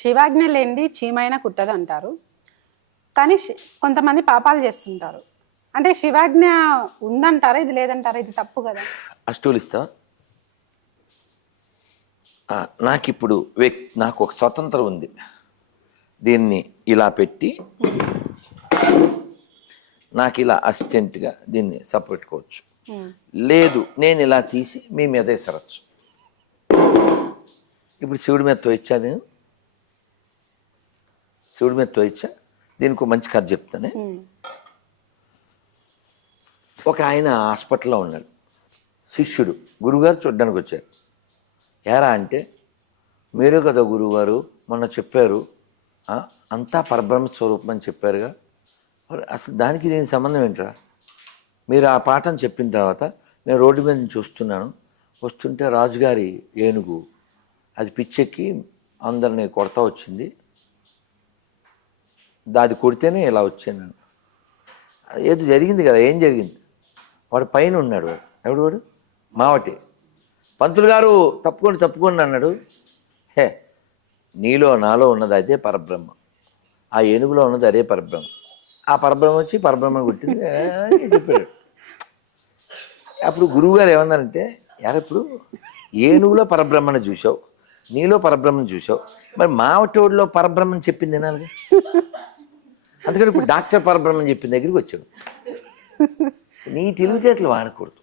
శివాజ్ఞ లేనిది చీమైనా కుట్టదు అంటారు. కానీ కొంతమంది పాపాలు చేస్తుంటారు. అంటే శివాజ్ఞ ఉందంటారా, ఇది లేదంటారా? ఇది తప్పు కదా. అష్టోలు ఇస్తా. నాకిప్పుడు నాకు ఒక స్వతంత్రం ఉంది. దీన్ని ఇలా పెట్టి నాకు ఇలా అసిస్టెంట్గా దీన్ని సపరెట్టుకోవచ్చు. లేదు నేను ఇలా తీసి మీ మీద వేసరచ్చు. ఇప్పుడు శివుడి మీద తోయిచ్చా, నేను శివుడి మీద తోయిచ్చా. దీనికి ఒక మంచి కథ చెప్తానే. ఒక ఆయన హాస్పిటల్లో ఉన్నాడు. శిష్యుడు గురువుగారు చూడ్డానికి వచ్చారు. ఏరా అంటే, మీరే కదా గురువుగారు మొన్న చెప్పారు అంతా పరబ్రహ్మ స్వరూపం అని చెప్పారుగా, అసలు దానికి దీనికి సంబంధం ఏంట్రా? మీరు ఆ పాఠం చెప్పిన తర్వాత నేను రోడ్డు మీద నుంచి వస్తుంటే రాజుగారి ఏనుగు అది పిచ్చెక్కి అందరిని కొడతా వచ్చింది. దాది కొడితేనే ఇలా వచ్చాను. ఏదో జరిగింది కదా. ఏం జరిగింది? వాడు పైన ఉన్నాడు. ఎవడు వాడు? మావటి. పంతులు గారు తప్పుకోండి అన్నాడు. హే, నీలో నాలో ఉన్నది అదే పరబ్రహ్మ, ఆ ఏనుగులో ఉన్నది అదే పరబ్రహ్మ. ఆ పరబ్రహ్మ వచ్చి పరబ్రహ్మ కొట్టింది చెప్పాడు. అప్పుడు గురువుగారు ఏమన్నారంటే, ఇప్పుడు ఏనుగులో పరబ్రహ్మను చూసావు, నీలో పరబ్రహ్మను చూసావు, మరి మావటోడిలో పరబ్రహ్మని చెప్పింది వినాలి. అందుకని ఇప్పుడు డాక్టర్ పరబ్రహ్మని చెప్పిన దగ్గరికి వచ్చాడు. నీ తెలివితేటలు వాడకూడదు.